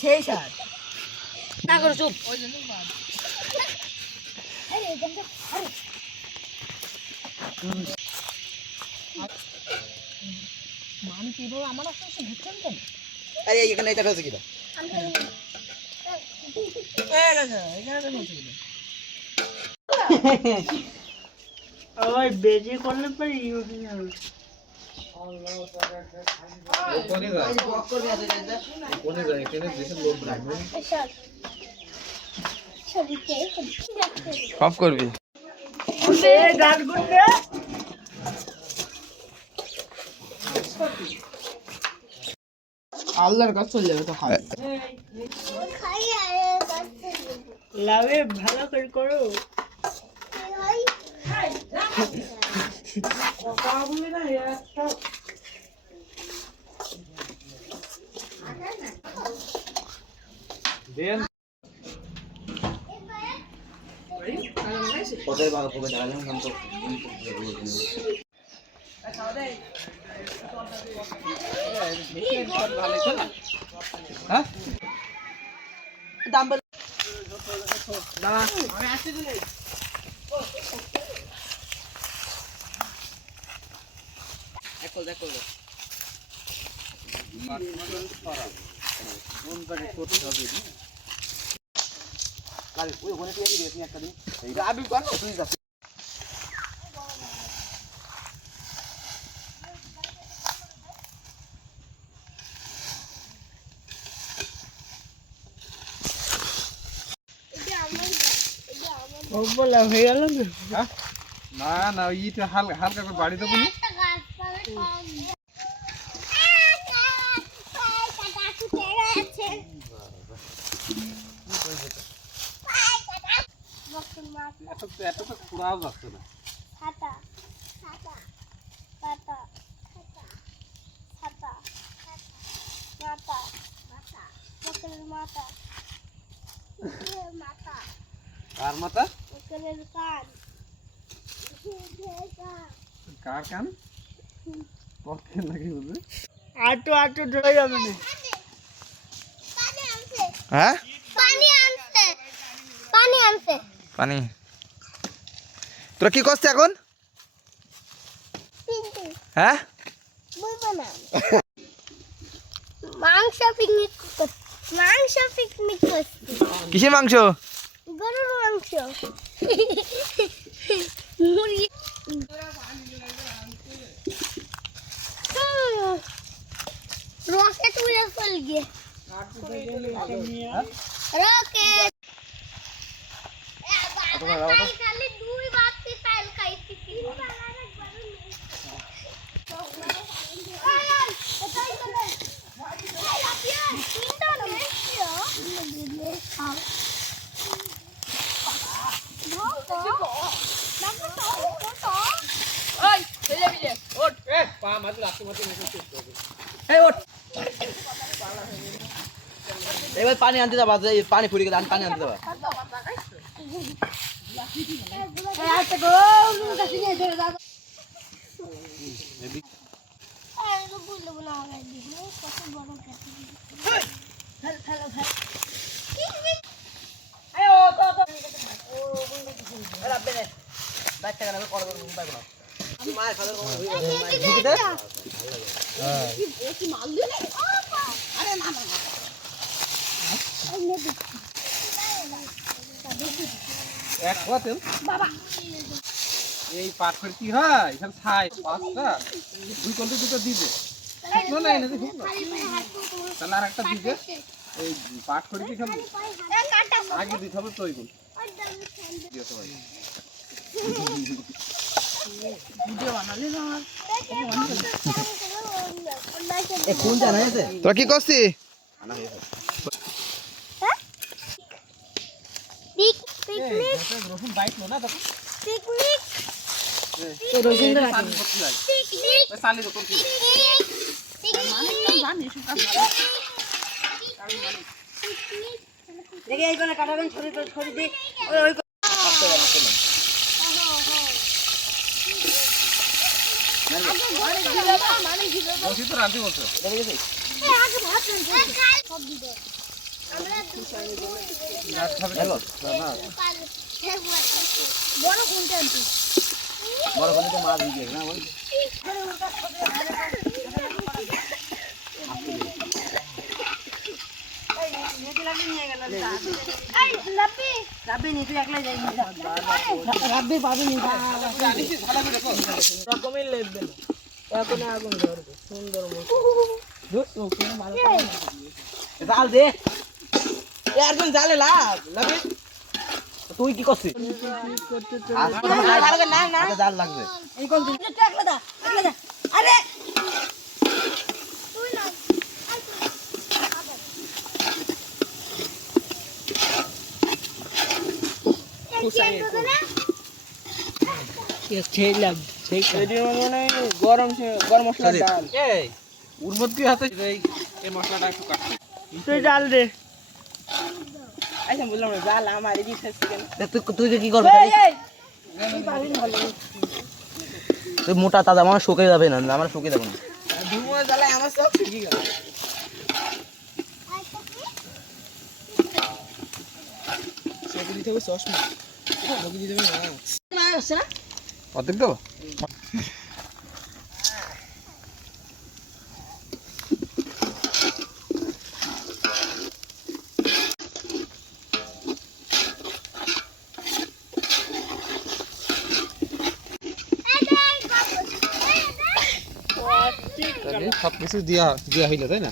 সেই সাত না করো চুপ। মানুষ কিভাবে আমার আশেপাশে ঘুরছেন কেন? আরে এখানে এটা ফেলছে কিনা? ওই বেজে করলে পরে অফ করবি। আল্লাহর কাছে চলে যাবে তো খাই লাভে ভালো করে করো। ওদের ভালো করে দাঁড়ালাম কাম তো হ্যাঁ দাম বল দাঁড়া আমি আসছি দিলে একল দেখল কোন বাড়ি করতে হবে আরে ওই ওখানে তুই দিবি একটা দিন এই আমি কর তুই যা বলা হয়ে গেল না না ইটা হালকা হালকা করে বাড়ি দেবো এত তো খুঁড়াও যাচ্ছে না কার মাথা কার কান পক্ষে লাগে বুঝলি আটো আটো ধরে যাবে না। হ্যাঁ পানি আনছে পানি তোরা কি করছিস এখন হ্যাঁ মাংস পিকনিক করছি কিসের মাংস গরুর মাংস মুরগি রকেট উড়ে চল গিয়ে রকেট খালি দুই বাতি তাল খাইছি তিন বানার একবার এবার পানি আনতে যাবা পানি ফুরিয়ে গেলে পানি আনতে যাবা এই পাটফের কি হয় এখানে ছাই পাঁচটা দুই কলতে দুটো দিবে তাহলে আর একটা দিবে এই পাট করে কি খাবে আগে দিতে হবে তো ওইগুলো তোরা কি করছিস রসুন বাইক না পিকনিক দেখি এই কোণে কাটাবেন, ছড়ি দিয়ে ওই বলছি তো রাঁধতে বলছো বড় কোনটা আনছি বড় বলে তো মাছ দিয়ে না ওই রাব্বি নি তুই একলাই যাই রাব্বি পাবি নি রকমের লেখবে না এখন আগুন ধরবে সুন্দর মতো জাল দে একজন জালে লাভ লাভে তুই কি করছিস জাল লাগবে এই কোন তুই একলা দা আরে তুই না ছেলাম সেই মানে গরম মশলা ডাল এই ওর মধ্যে হাতে এই মশলাটা একটু কাট তুই ডাল দে আচ্ছা বললাম না ডাল আমার এই দিছে কেন তুই কি করবি তুই মোটা তাজা আমার শুকিয়ে যাবে না আমার শুকিয়ে যাবে না ধুমো জ্বালায় আমার সব ঠিকই গেল সেগুলি দিতে হবে চশমা বাকি দিতে হবে না আসছে না অর্ধেক দেবো সব কিছু দিয়া হইলো তাই না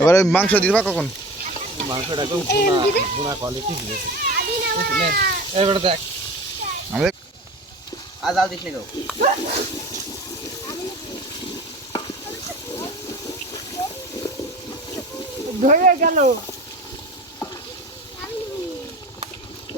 এবারে মাংস দিবা কখন? মাংসটা একদম ভুনা কোয়ালিটি দিয়েছে এবারে দেখ আমাদের আর জাল দিস নি কেউ ধরে গেল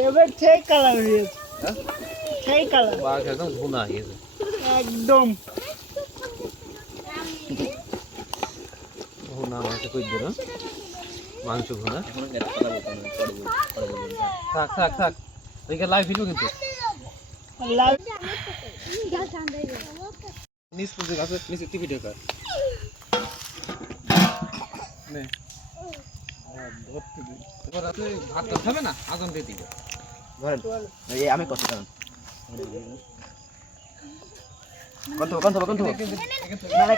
এবার ঠিক কালার হয়েছে ঠিক কালার বাঘ একদম ভুনা হয়েছে একদম ভুনা মাংস কই দিল মাংস ভুনা থাক থাক থাক ওইকে লাইভ ভিডিও কিন্তু লাল নিচ পুজো আছে নিচে টিভি ঢোকার নে এবার রাতে ভাত খাবে না আগুন দিয়ে দিবে ধরেন এই আমি কত কারণ কোন তো না না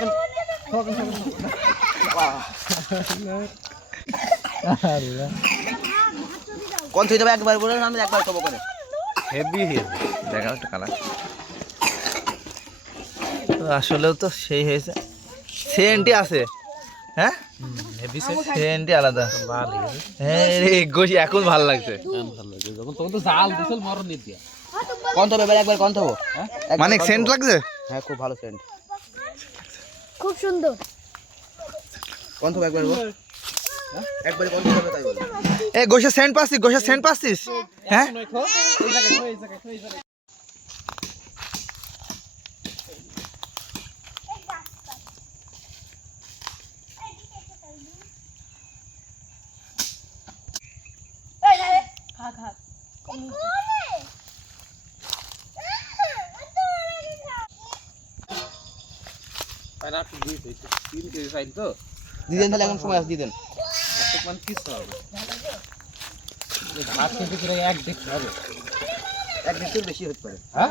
কোন তুই যাবে একবার বলে আমি একবার খাবো করে হেভি দেখা একটা কালার আসলেও তো সেই হয়েছে সেন্টই আছে হ্যাঁ হেভি সেন্টই আলাদা ভালো হ্যাঁ রে গোশি এখন ভালো লাগছে ভালো লাগে যখন তখন তো জাল দিছিল মরণ নি দিয়া কোন তো এবার একবার কোন তো মানে সেন্ট লাগছে হ্যাঁ খুব ভালো সেন্ট খুব সুন্দর কোন তো একবার একবার কোন তো তাই বল এ গোশে সেন্ট পাচ্ছিস হ্যাঁ খা খা পাইনা আপনি দিয়ে দিতে 3 কেজি সাইজ তো দিদেন তাহলে এখন সময় আছে দিদেন একটা মান পিস হবে এই ভাত খেতে করে এক দেখতে হবে এক দিন বেশি হতে পারে হ্যাঁ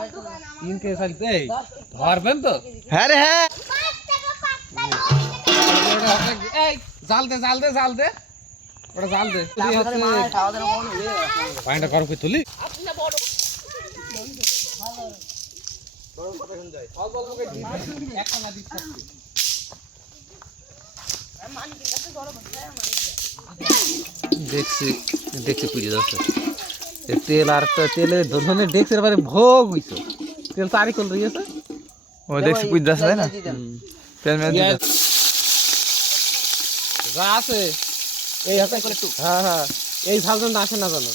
3 কেজি সাইজ এই ধরবেন তো হ্যাঁ রে হ্যাঁ এই জাল দে ওটা জাল দে পাইনা করো কি তুলি দেখছি পুজো যাচ্ছে তেল আর তেলে ধরনের দেখছে এবারে ভোগ হইছে তেল তারি কল রয়েছে ও দেখছি পুজ দাস তাই না তেল মেল দিতে যা আছে এই হাতে করে একটু হ্যাঁ এই ঝালজন আসে না জানো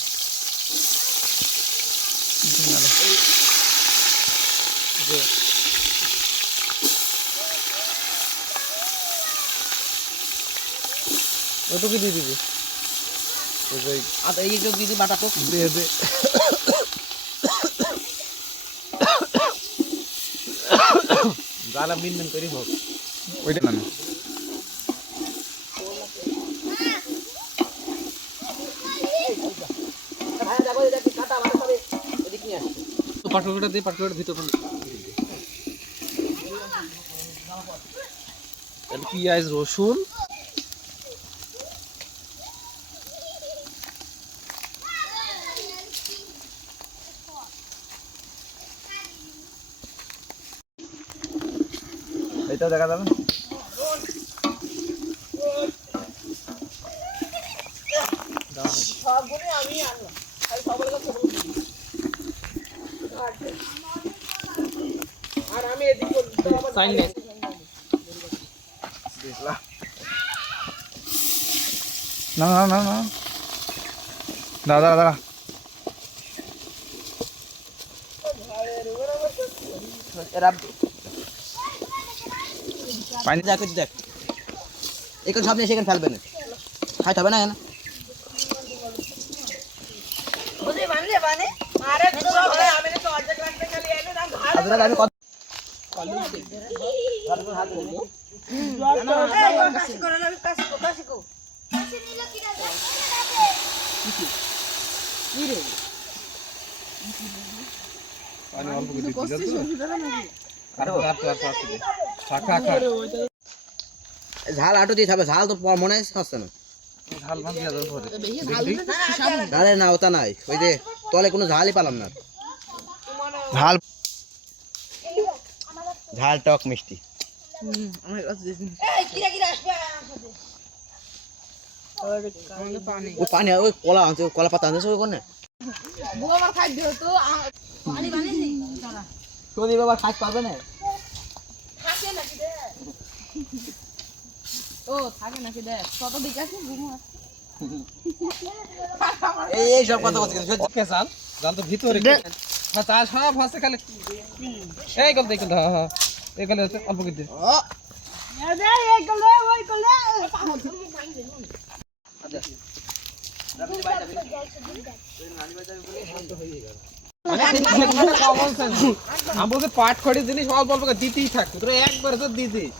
ওটুকু দিয়ে দিবি এই যে দিদি বাটা তো দে দে জালা মিন মিন করি হোক ওইটা না পাটকটা দে পাটকটা ভিতর পেঁয়াজ রসুন এটা দেখা যাবে সবগুলো আমি আনলাম খালি সবগুলো আর আমি এদিক সাইন নে না না না না দাদা দাদা পানি যা করে দেখ এখন সামনে এসে এখানে ফেলবে না খাইতে হবে না কেন বুঝি বানলে বানে আরে দুটো ভাই আমি তো অর্ধেক রাখতে খালি এনে দাম ভাড়া আদরা আমি কত কাশি করে না কাশি কো কাছে নিল কি না কি রে পানি অল্প করে দিতে খা ঝাল আটো দিয়ে খাবে ঝাল তো মনে হচ্ছে না ঝাল ভাঙ দিয়া দাও পরে আরে না ওটা নাই ওই যে তলে কোনো ঝালই পেলাম না ঝাল ঝাল টক মিষ্টি আমার কাছে দিন এই কিরা আসবে পানি ওই পানি ওই কলা আনছে কলা পাতা আনছে ওই কোনে বুয়া আমার খাই দিও তো পানি বানিয়েছি দাঁড়া সোনি বাবা খাইতে পারবে না থাকে নাকি দে ও থাকে নাকি দে কত দিক আছে বুয়া এই সব কথা বলতে কিন্তু ওকে জাল জাল তো ভিতরে হ্যাঁ তা সব হাসে খালি এই গল দেখল হ্যাঁ হ্যাঁ এই গলে অল্প করে দে এই গলে ওই গলে আমি বলছি পাট খড়ি জিনিস অল্প অল্প করে দিতেই থাকতো তোরা একবার তো দিতিস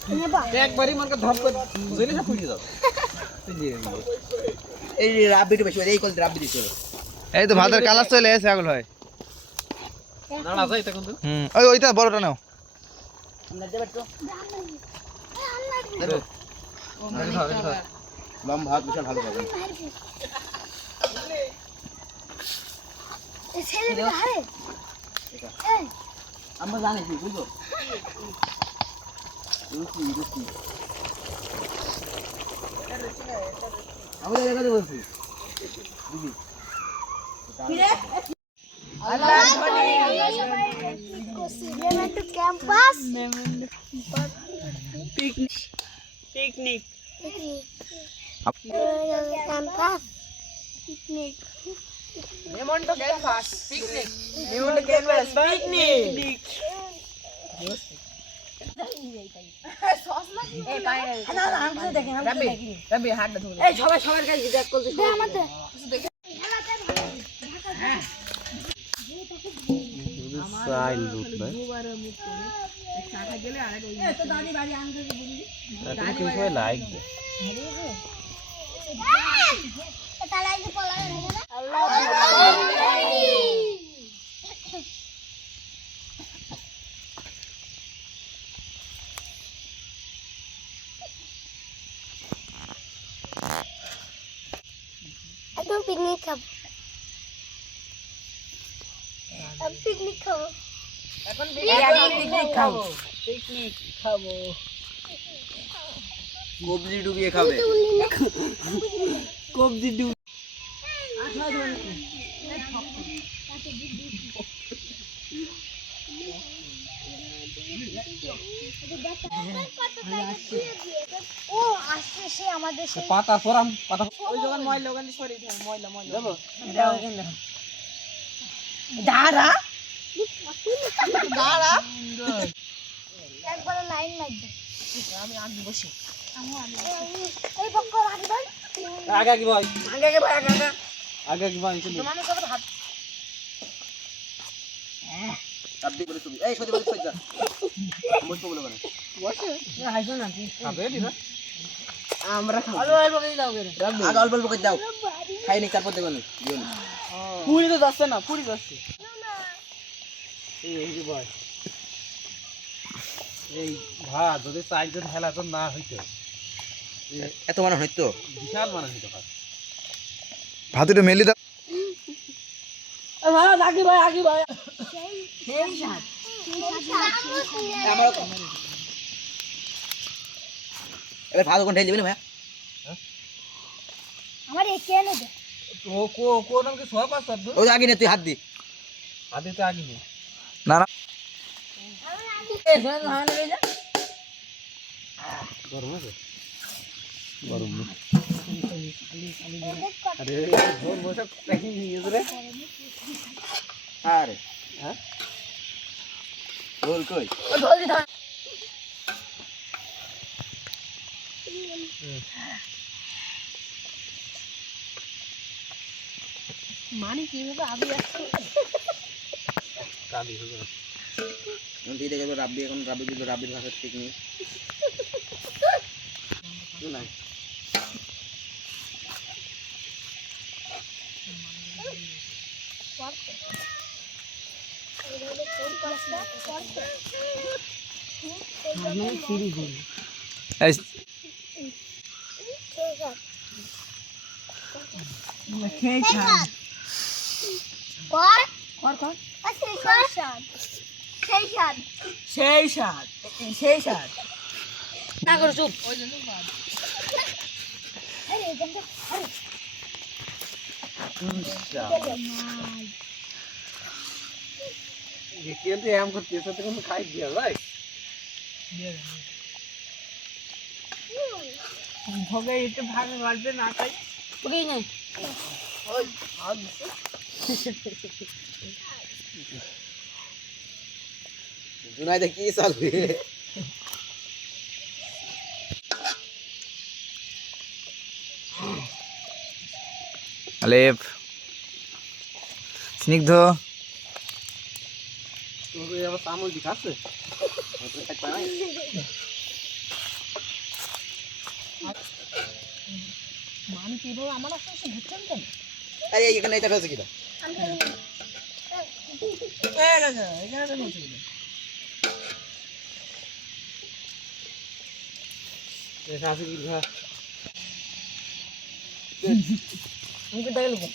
একবারই মনে ধপ করে জিনিস ফুরিয়ে যাবে এই রাব্বিটা বেশি এই কল রাব্বি দিতে এই তো ভাতের কালার চলে এসে আগল হয় দাঁড়া যায় তখন তো ওই ওইটা বড়টা নাও আমরা দেব তো ধর লম ভাত বিশাল ভালো পাবেন এই ছেলে আরে এই আমরা জানি কি বুঝো রুচি আমরা দেখা দেব বলছি দিদি memento campus picnic campus picnic memento campus picnic memento campus picnic এই পানি না না আমি কিছু দেখি না রবি রবি হাত ধরে এই সবার কাছে দেখ করতে দে আমাদের সাইল লুট ভাই তো দাদি বাড়ি আনতে দিবি তুমি কি সবাই লাইক দে এটা লাগে পলা না আল্লাহ একদম পিকনিক খাবো পিকনিক খাবো এখন পিকনিক খাবো পিকনিক খাবো কবজি ডুবিয়ে খাবে কবজি ডু ও আসছে সে আমাদের সেই পাতা ফরাম পাতা ওই যখন ময়লা ওখানে সরি ময়লা ময়লা দেবো দাঁড়া দাঁড়া একবার লাইন লাগবে আমি আগে বসি এই পক্ষ রাখবেন আগে কি ভাই আগে ভাই আগে আগে কি ভাই চল তোমার সব হাত রাব্বি বলে তুমি এই সত্যি বলে কই যা মুছ বলে মানে বসে হাইছো না খাবে দিবা আমরা খাবো অল্প অল্প করে দাও করে আগে অল্প অল্প করে দাও খাই নি তারপর দেবো না দিও না পুরি তো যাচ্ছে না পুরি যাচ্ছে এই যে ভাই এই ভাত যদি চারজন হেলাজন না হইতো এত মানে হইতো বিশাল মানুষ হইতো ভাত ভাতুটা মেলি দাও হ্যাঁ আগে ভাই সেই সাত আমার এবার ভাত ওখানে ঢেলে দিবি না ভাই আমার একে এনে দে কো নাম কি সব আছে তো ওই আগে নে তুই হাত দি আদি তো আগে নেই না না এই শোনা ধান লই যা গরম আছে গরম আরে ভোর বসে কাহি নিয়ে রে আরে হ্যাঁ বল কই জলদি ধান মানে কিভাবে আগে আসছে কালি হয়ে গেল তুই দেখে রাব্বি এখন রাব্বি দিল রাব্বির ভাষা ঠিক নেই না এই খেয়ে খান কর কর কর সেই স্বাদ সেই স্বাদ সেই সাত সেই সাত না করো চুপ ওই জন্য আরে জমতে আরে ये केंद्र हम को पैसा तो हम खाई दिया भाई ভগে একটু ভাগ লাগবে না তাই ওকেই নাই ওই হাত জুনাই দেখ কি চলবে আলেপ স্নিগ্ধ तो ये अब सामने दिखाते মান কি বল আমার আসলে ঘুরছেন কেন আরে এখানে এটা ফেলছে কিটা এখানে তো নিচে ये सासी की घा আমাকে দেখে লিখো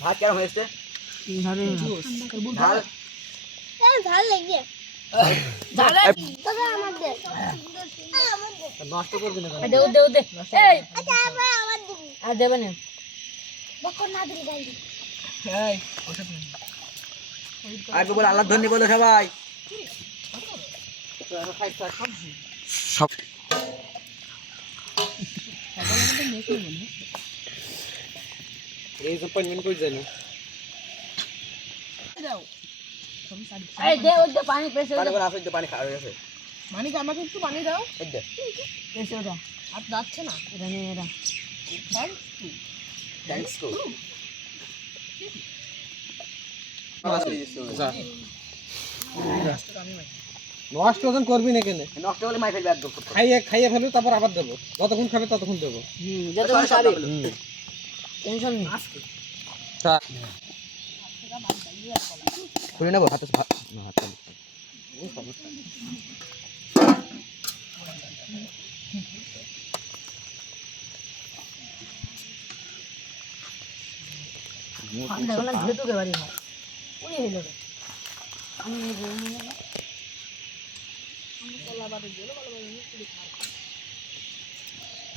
ভাত কেমন হয়েছে ঝাল ঝাল লাগে ঝালে তবে আমার দে नष्ट कर देने का দেও দেও দে এই আচ্ছা আবার আমার দিবি আর দেবে না বকর না দিলে গাইবি এই আগে বলে আল্লাহ ধন্যবাদ বলো সবাই সব ये सब पंजन कोई जाने দাও এই দে ওই দে পানি পেছে পানি বলে আসলে পানি খাওয়া হয়ে গেছে মানে কি আমাকে একটু পানি দাও এই দে পেছে ওটা আর যাচ্ছে না এটা নিয়ে এরা থ্যাঙ্কস কো जा নষ্ট ওজন করবি না কেন নষ্ট হলে মাই ফেলবে একদম খাইয়ে ফেলবি তারপর আবার দেবো যতক্ষণ খাবে ততক্ষণ দেবো যতক্ষণ খাবে টেনশন নেই খুলে নেবো হাতে হাত ঠান্ডা হলে যেহেতু বাড়ি হয় উনি হইল রে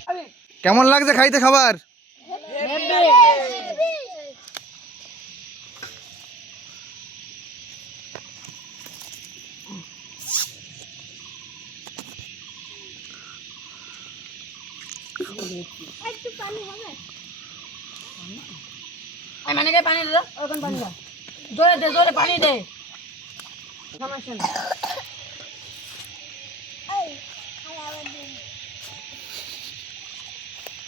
আমি কেমন লাগছে খাইতে খাবার একটু পানি হবে আমি মানে পানি দে ওখান পানি দাও জোরে পানি দে সমস্যা না এই আর আবার দিবি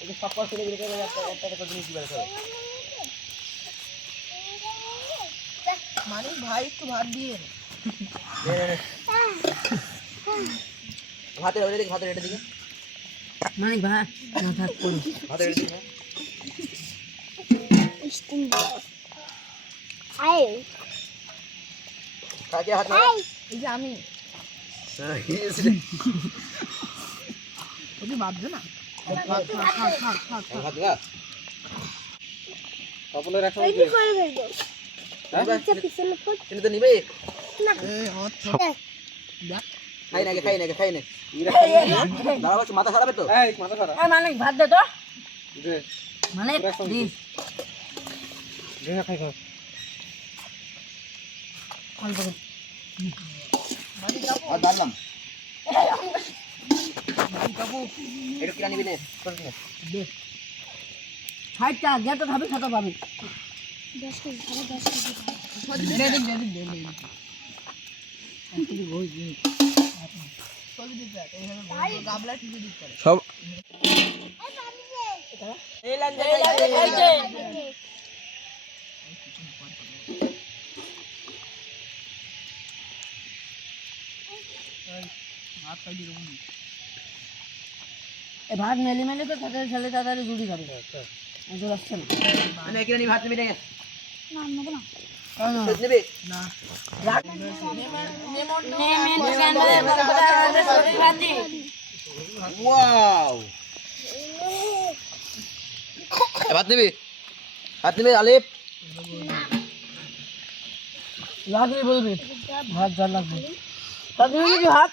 এই যে সব কষ্ট ছেলে বিলে করে একটা করে জিনিস দিবার করে মানিক ভাই একটু ভাত দিয়ে ভাতের ওই দিকে ভাতের এটা দিকে মানিক ভাই না থাক করি ভাতের এটা দিকে কাকে হাত না এই যে আমি ওই যে বাঁধবে না ভাত গা সকলের একসঙ্গে কিন্তু তো নিবে খাই না দাঁড়াও মাথা খারাপ তো এই মাথা খারাপ মানিক ভাত দে তো দে মানিক দি দে খাই খাই অল্প করে। আর দাঁড়ালাম এটা কিনা নিবি নে হাইটটা যত খাবি তত পাবি সব এই লাইন এই ভাত মেলে মেলে তো তাদের ছেলে তাদের জুড়ি খাবে এত আসছে না মানে কিনা নিবি ভাত নিবি নে কেন? নিবি রাখ। ওয়াও ভাত নিবি আলিফ লাগলে বলবি ভাত যা লাগবে তাদের কি ভাত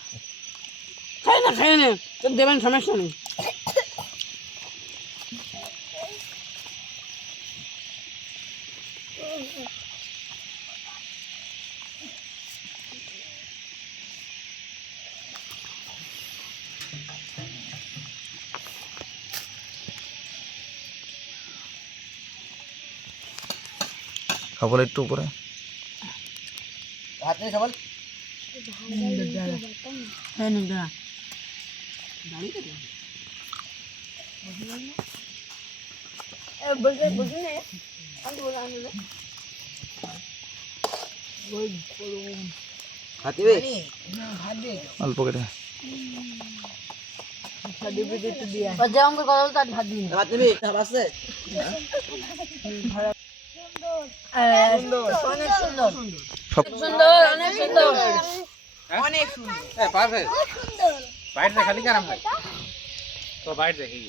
খাই না তো দেবেন সমস্যা নেই সবল একটু উপরে ভাত নিবি সবল হ্যাঁ নিন দাঁড়া ভাত নিবি অল্প করে যেমন করে কথা বলতো আর ভাত দিন ভাত নিবি ভাত আছে অনেক সুন্দর সব সুন্দর অনেক সুন্দর অনেক সুন্দর এ পারফেক্ট বাইরে খালি কারাম ভাই তো বাইরে দেখি